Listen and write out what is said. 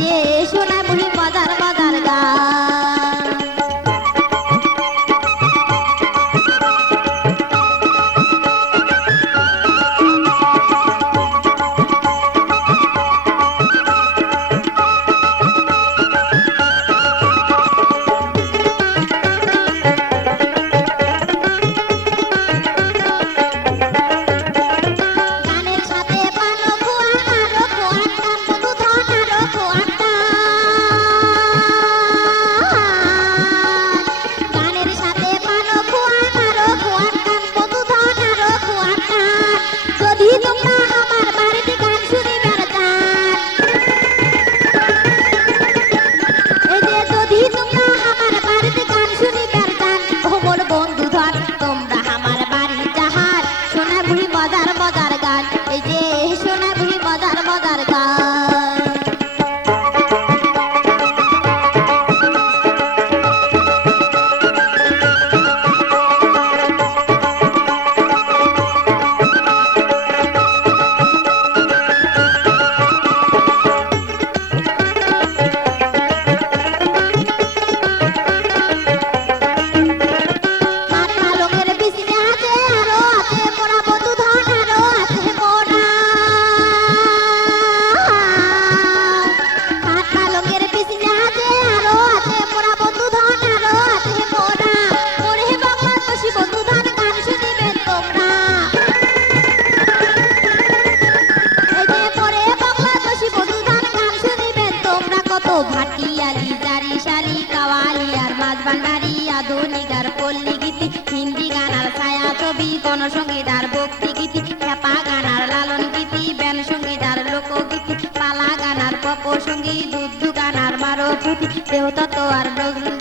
Yeah. ভান্ডারি আধুনিকার পল্লী গীতি। হিন্দি গানার ছায়া ছবি গণসঙ্গীতার ভক্তি গীতি। খেপা গানার লালন গীতি, ব্যান সঙ্গীতার লোকগীতি। পালা গানার পপ সঙ্গী দুধ গানার মারো প্রীতি দেহতত্ত্ব আর নজরুল